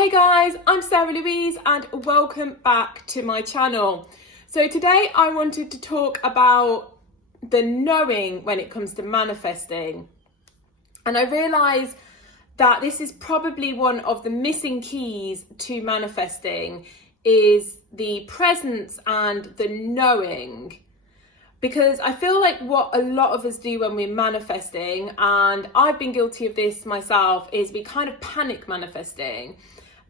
Hey guys, I'm Sarah Louise and welcome back to my channel. So today I wanted to talk about the knowing when it comes to manifesting. And I realise that this is probably one of the missing keys to manifesting, is the presence and the knowing. Because I feel like what a lot of us do when we're manifesting, and I've been guilty of this myself, is we kind of panic manifesting.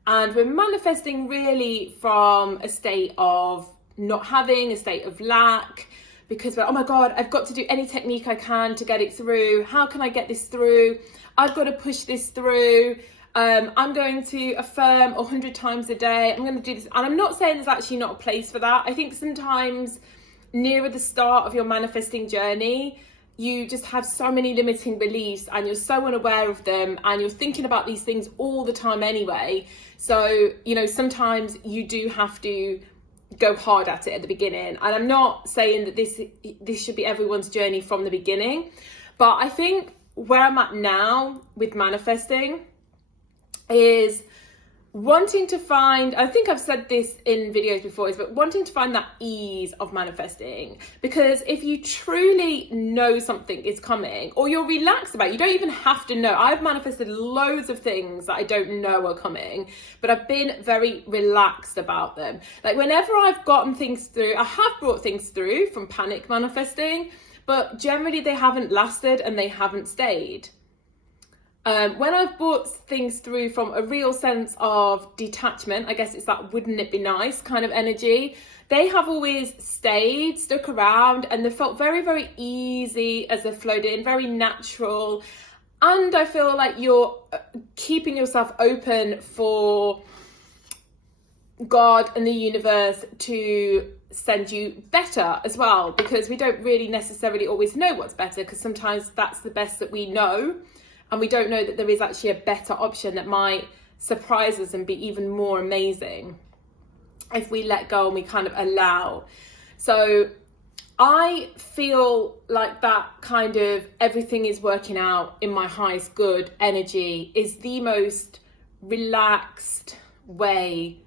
And we're manifesting really from a state of not having, a state of lack, because we're, oh my God, I've got to do any technique I can to get it through. How can I get this through? I've got to push this through. I'm going to affirm 100 times a day. I'm going to do this. And I'm not saying there's actually not a place for that. I think sometimes nearer the start of your manifesting journey, you just have so many limiting beliefs and you're so unaware of them and you're thinking about these things all the time anyway. So, sometimes you do have to go hard at it at the beginning. And I'm not saying that this should be everyone's journey from the beginning, but I think where I'm at now with manifesting is wanting to find, I think I've said this in videos before, but wanting to find that ease of manifesting. Because if you truly know something is coming, or you're relaxed about it, you don't even have to know. I've manifested loads of things that I don't know are coming, but I've been very relaxed about them. Like whenever I've gotten things through, I have brought things through from panic manifesting, but generally they haven't lasted and they haven't stayed. When I've brought things through from a real sense of detachment, I guess it's that wouldn't it be nice kind of energy, they have always stuck around, and they felt very, very easy as they flowed in, very natural. And I feel like you're keeping yourself open for God and the universe to send you better as well, because we don't really necessarily always know what's better, because sometimes that's the best that we know. And we don't know that there is actually a better option that might surprise us and be even more amazing if we let go and we kind of allow. So I feel like that kind of everything is working out in my highest good energy is the most relaxed way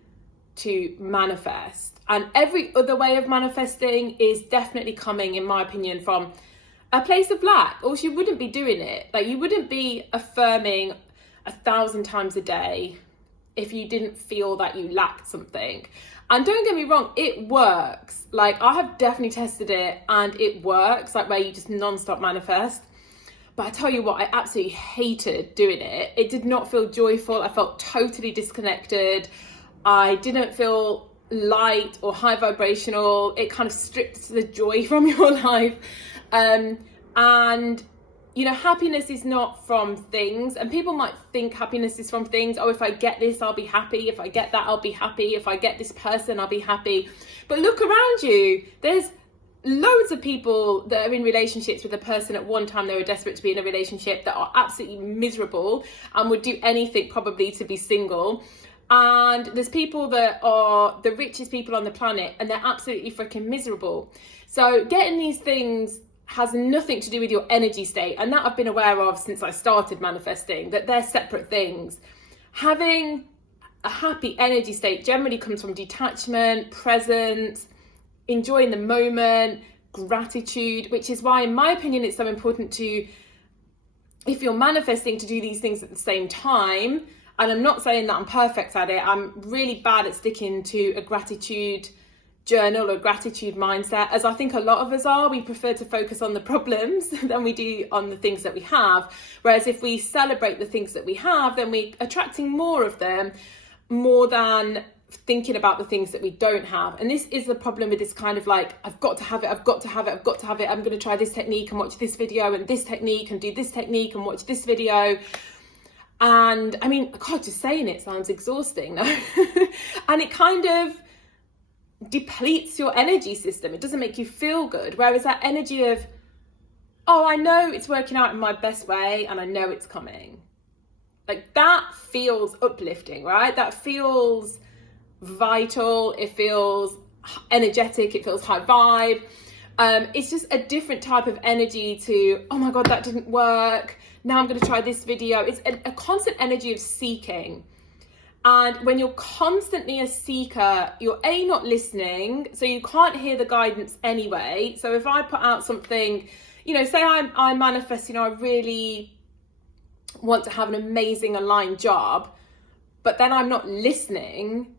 to manifest. And every other way of manifesting is definitely coming, in my opinion, from a place of lack, or you wouldn't be doing it. Like you wouldn't be affirming 1,000 times a day if you didn't feel that you lacked something. And don't get me wrong, it works. Like I have definitely tested it and it works, like where you just non-stop manifest. But I tell you what, I absolutely hated doing it. It did not feel joyful. I felt totally disconnected. I didn't feel light or high vibrational. It kind of strips the joy from your life. And happiness is not from things, and people might think happiness is from things. Oh, if I get this, I'll be happy. If I get that, I'll be happy. If I get this person, I'll be happy. But look around you. There's loads of people that are in relationships with a person at one time they were desperate to be in a relationship that are absolutely miserable and would do anything probably to be single. And there's people that are the richest people on the planet and they're absolutely freaking miserable. So getting these things has nothing to do with your energy state, and that I've been aware of since I started manifesting, that they're separate things. Having a happy energy state generally comes from detachment, presence, enjoying the moment, gratitude, which is why, in my opinion, it's so important to, if you're manifesting, to do these things at the same time. And I'm not saying that I'm perfect at it. I'm really bad at sticking to a gratitude journal or gratitude mindset, as I think a lot of us are. We prefer to focus on the problems than we do on the things that we have. Whereas if we celebrate the things that we have, then we're attracting more of them, more than thinking about the things that we don't have. And this is the problem with this kind of like, I've got to have it, I've got to have it, I've got to have it. I'm going to try this technique and watch this video, and this technique and do this technique and watch this video. And I mean, God, just saying it sounds exhausting, no? And it kind of depletes your energy system. It doesn't make you feel good. Whereas that energy of, oh, I know it's working out in my best way and I know it's coming, like that feels uplifting, right? That feels vital. It feels energetic. It feels high vibe. It's just a different type of energy to, oh my God, that didn't work. Now I'm going to try this video. It's a constant energy of seeking. And when you're constantly a seeker, you're not listening, so you can't hear the guidance anyway. So if I put out something, say I manifest, I really want to have an amazing aligned job, but then I'm not listening,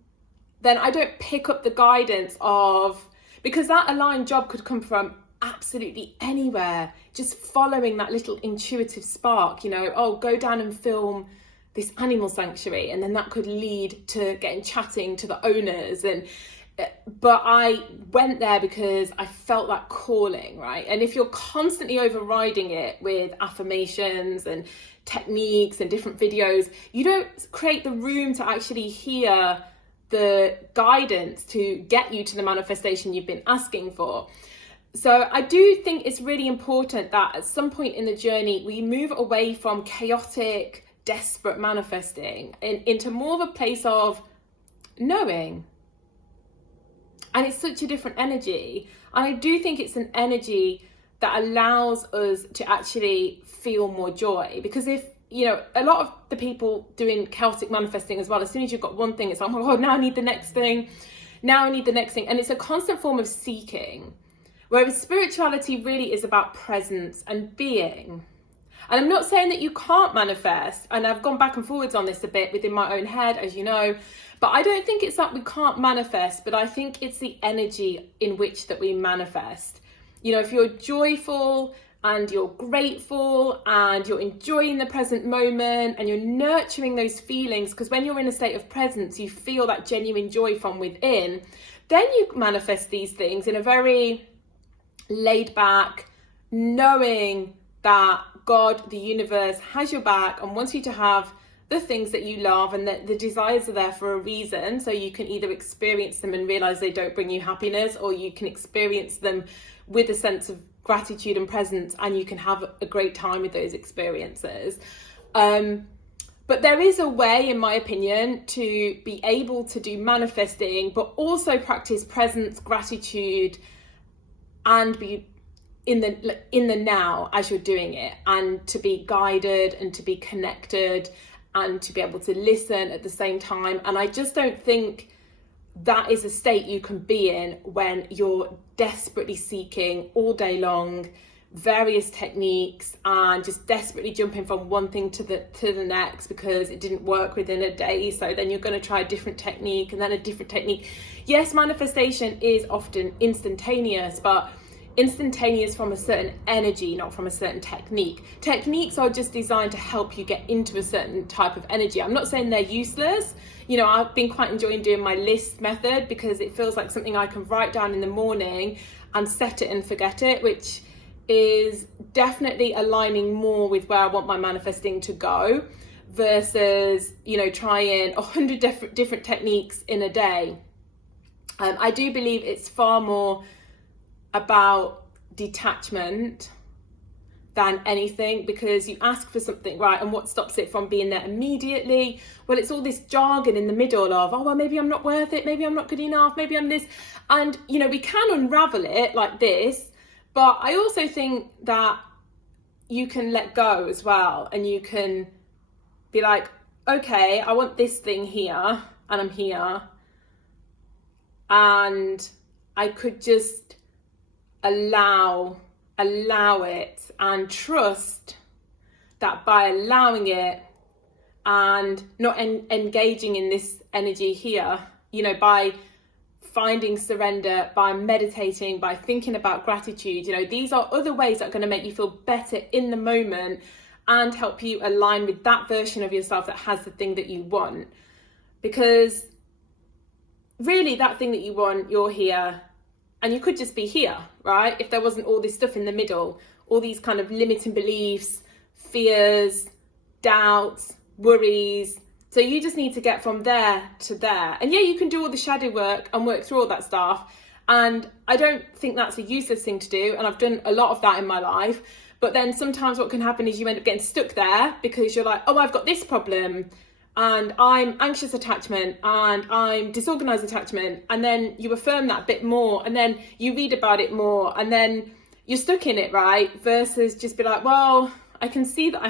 then I don't pick up the guidance because that aligned job could come from absolutely anywhere, just following that little intuitive spark, go down and film this animal sanctuary, and then that could lead to chatting to the owners. But I went there because I felt that calling, right? And if you're constantly overriding it with affirmations and techniques and different videos, you don't create the room to actually hear the guidance to get you to the manifestation you've been asking for. So I do think it's really important that at some point in the journey, we move away from chaotic, desperate manifesting into more of a place of knowing. And it's such a different energy. And I do think it's an energy that allows us to actually feel more joy. Because if, a lot of the people doing chaotic manifesting as well, as soon as you've got one thing, it's like, oh my God, now I need the next thing. Now I need the next thing. And it's a constant form of seeking. Whereas spirituality really is about presence and being. And I'm not saying that you can't manifest, and I've gone back and forwards on this a bit within my own head, as you know, but I don't think it's that we can't manifest, but I think it's the energy in which that we manifest. If you're joyful and you're grateful and you're enjoying the present moment and you're nurturing those feelings, because when you're in a state of presence, you feel that genuine joy from within, then you manifest these things in a very laid back, knowing that God, the universe, has your back and wants you to have the things that you love, and that the desires are there for a reason. So you can either experience them and realize they don't bring you happiness, or you can experience them with a sense of gratitude and presence, and you can have a great time with those experiences. But there is a way, in my opinion, to be able to do manifesting, but also practice presence, gratitude, and be in the now as you're doing it, and to be guided and to be connected and to be able to listen at the same time. And I just don't think that is a state you can be in when you're desperately seeking all day long various techniques and just desperately jumping from one thing to the next because it didn't work within a day. So then you're going to try a different technique and then a different technique. Yes, manifestation is often instantaneous, but instantaneous from a certain energy, not from a certain technique. Techniques are just designed to help you get into a certain type of energy. I'm not saying they're useless. I've been quite enjoying doing my list method because it feels like something I can write down in the morning and set it and forget it, which is definitely aligning more with where I want my manifesting to go versus, trying 100 different techniques in a day. I do believe it's far more about detachment than anything, because you ask for something, right, and what stops it from being there immediately? Well, it's all this jargon in the middle of, oh, well, maybe I'm not worth it, maybe I'm not good enough, maybe I'm this. And, we can unravel it like this, but I also think that you can let go as well, and you can be like, okay, I want this thing here, and I'm here, and I could just allow it and trust that by allowing it and not engaging in this energy here, by finding surrender, by meditating, by thinking about gratitude, these are other ways that are going to make you feel better in the moment and help you align with that version of yourself that has the thing that you want. Because really, that thing that you want, you're here. And you could just be here, right? If there wasn't all this stuff in the middle, all these kind of limiting beliefs, fears, doubts, worries. So you just need to get from there to there. And yeah, you can do all the shadow work and work through all that stuff. And I don't think that's a useless thing to do. And I've done a lot of that in my life. But then sometimes what can happen is you end up getting stuck there because you're like, oh, I've got this problem. And I'm anxious attachment and I'm disorganized attachment, and then you affirm that a bit more and then you read about it more and then you're stuck in it, right? Versus just be like, well, I can see that I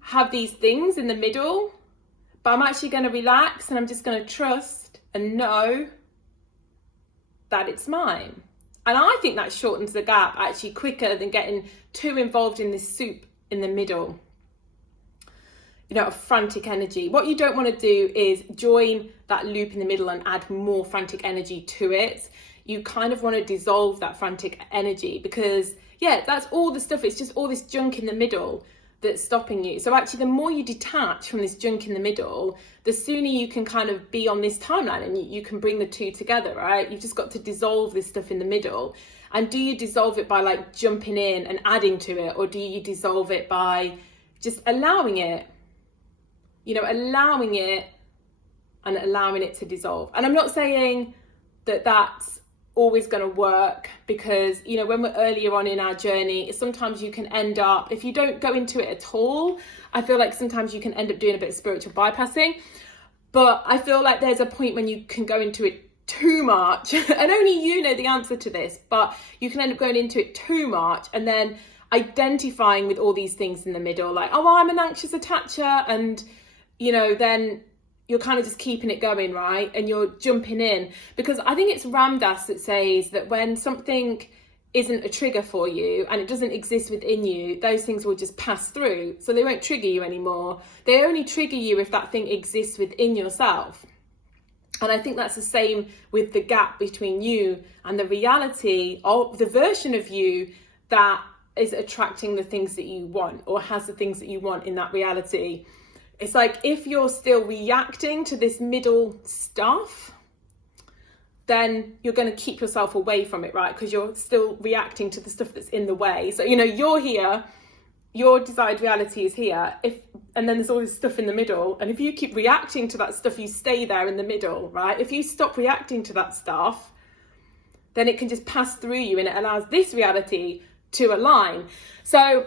have these things in the middle, but I'm actually going to relax and I'm just going to trust and know that it's mine. And I think that shortens the gap actually quicker than getting too involved in this soup in the middle, of frantic energy. What you don't want to do is join that loop in the middle and add more frantic energy to it. You kind of want to dissolve that frantic energy because, that's all the stuff. It's just all this junk in the middle that's stopping you. So actually, the more you detach from this junk in the middle, the sooner you can kind of be on this timeline and you can bring the two together, right? You've just got to dissolve this stuff in the middle. And do you dissolve it by like jumping in and adding to it? Or do you dissolve it by just allowing it? Allowing it and allowing it to dissolve. And I'm not saying that that's always going to work because, when we're earlier on in our journey, sometimes you can end up, if you don't go into it at all, I feel like sometimes you can end up doing a bit of spiritual bypassing. But I feel like there's a point when you can go into it too much and only you know the answer to this, but you can end up going into it too much and then identifying with all these things in the middle, like, oh, I'm an anxious attacher, and then you're kind of just keeping it going, right? And you're jumping in, because I think it's Ram Dass that says that when something isn't a trigger for you and it doesn't exist within you, those things will just pass through. So they won't trigger you anymore. They only trigger you if that thing exists within yourself. And I think that's the same with the gap between you and the reality of the version of you that is attracting the things that you want or has the things that you want in that reality. It's like if you're still reacting to this middle stuff, then you're going to keep yourself away from it, right? Because you're still reacting to the stuff that's in the way. So, you're here, your desired reality is here, and then there's all this stuff in the middle. And if you keep reacting to that stuff, you stay there in the middle, right? If you stop reacting to that stuff, then it can just pass through you and it allows this reality to align. So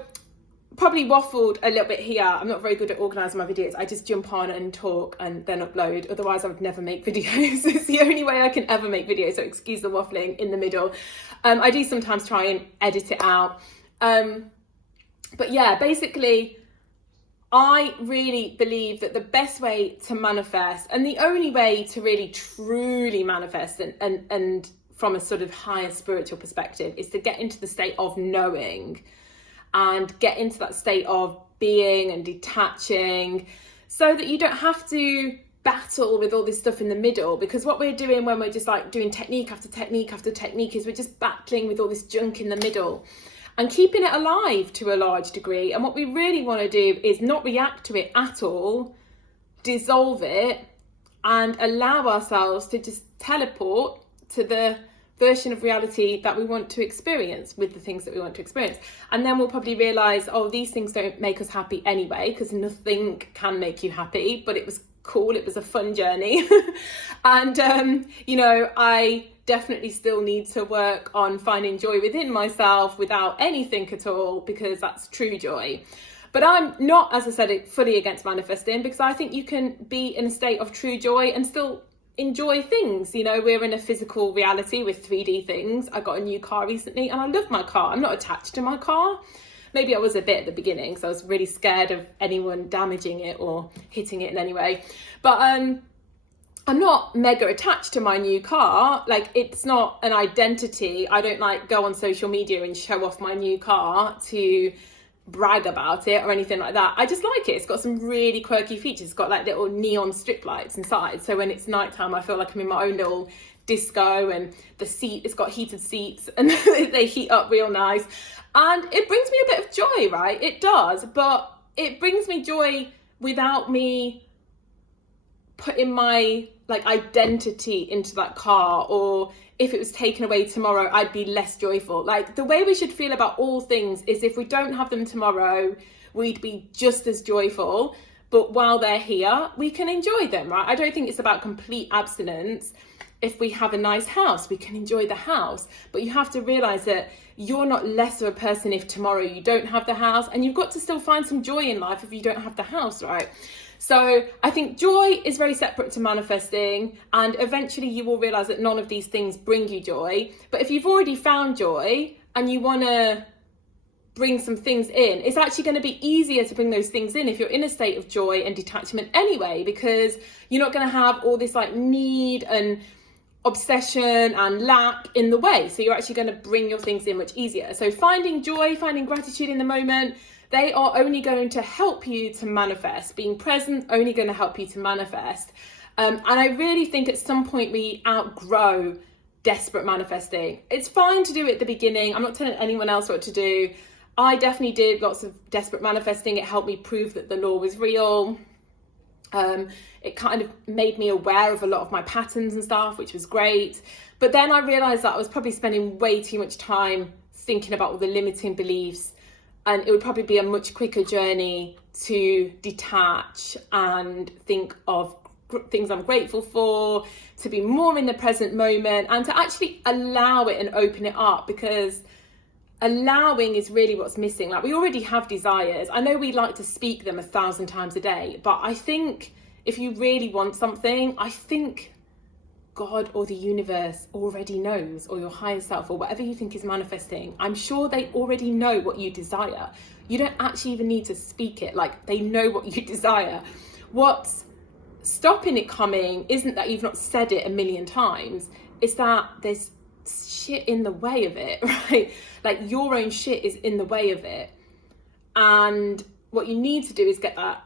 probably waffled a little bit here. I'm not very good at organising my videos. I just jump on and talk and then upload. Otherwise, I would never make videos. It's the only way I can ever make videos. So excuse the waffling in the middle. I do sometimes try and edit it out. But basically, I really believe that the best way to manifest and the only way to really truly manifest and from a sort of higher spiritual perspective is to get into the state of knowing and get into that state of being and detaching so that you don't have to battle with all this stuff in the middle. Because what we're doing when we're just like doing technique after technique after technique is we're just battling with all this junk in the middle and keeping it alive to a large degree. And what we really want to do is not react to it at all, dissolve it and allow ourselves to just teleport to the version of reality that we want to experience with the things that we want to experience. And then we'll probably realize, oh, these things don't make us happy anyway, because nothing can make you happy, but it was cool, it was a fun journey. And I definitely still need to work on finding joy within myself without anything at all, because that's true joy. But I'm not, as I said, fully against manifesting, because I think you can be in a state of true joy and still enjoy things. We're in a physical reality with 3D things. I got a new car recently and I love my car. I'm not attached to my car. Maybe I was a bit at the beginning, so I was really scared of anyone damaging it or hitting it in any way. But I'm not mega attached to my new car. Like, it's not an identity. I don't go on social media and show off my new car to brag about it or anything like that. I just like it. It's got some really quirky features. It's got little neon strip lights inside, so when it's nighttime I feel like I'm in my own little disco. And it's got heated seats and they heat up real nice, and it brings me a bit of joy, right? It does, but it brings me joy without me putting my identity into that car, or if it was taken away tomorrow, I'd be less joyful. The way we should feel about all things is if we don't have them tomorrow, we'd be just as joyful. But while they're here, we can enjoy them, right? I don't think it's about complete abstinence. If we have a nice house, we can enjoy the house. But you have to realize that you're not less of a person if tomorrow you don't have the house, and you've got to still find some joy in life if you don't have the house, right? So I think joy is very separate to manifesting, and eventually you will realize that none of these things bring you joy. But if you've already found joy and you want to bring some things in, it's actually going to be easier to bring those things in if you're in a state of joy and detachment anyway, because you're not going to have all this like need and obsession and lack in the way. So you're actually going to bring your things in much easier. So finding joy, finding gratitude in the moment, they are only going to help you to manifest. Being present, only going to help you to manifest. And I really think at some point we outgrow desperate manifesting. It's fine to do it at the beginning. I'm not telling anyone else what to do. I definitely did lots of desperate manifesting. It helped me prove that the law was real. It kind of made me aware of a lot of my patterns and stuff, which was great. But then I realized that I was probably spending way too much time thinking about all the limiting beliefs, and it would probably be a much quicker journey to detach and think of things I'm grateful for, to be more in the present moment, and to actually allow it and open it up, because allowing is really what's missing. Like, we already have desires. I know we like to speak them 1,000 times a day, but I think if you really want something, I think God or the universe already knows, or your higher self, or whatever you think is manifesting. I'm sure they already know what you desire. You don't actually even need to speak it. Like, they know what you desire. What's stopping it coming isn't that you've not said it a million times. It's that there's shit in the way of it, right? Like, your own shit is in the way of it. And what you need to do is get that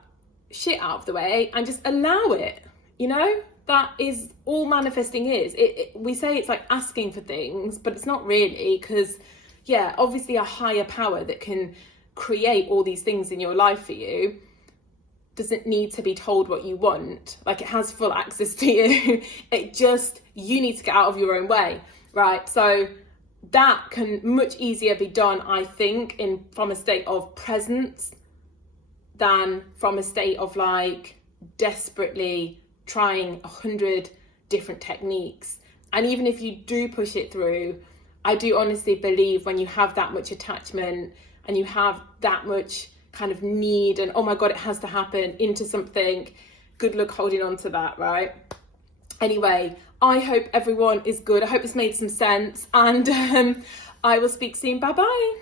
shit out of the way and just allow it, you know? That is all manifesting is. We say it's like asking for things, but it's not really, because, yeah, obviously a higher power that can create all these things in your life for you doesn't need to be told what you want. Like, it has full access to you. It just, you need to get out of your own way, right? So that can much easier be done, I think, from a state of presence than from a state of like desperately trying 100 different techniques. And even if you do push it through, I do honestly believe when you have that much attachment and you have that much kind of need and, oh my God, it has to happen, into something, good luck holding on to that, right? Anyway, I hope everyone is good. I hope this made some sense, and I will speak soon. Bye bye.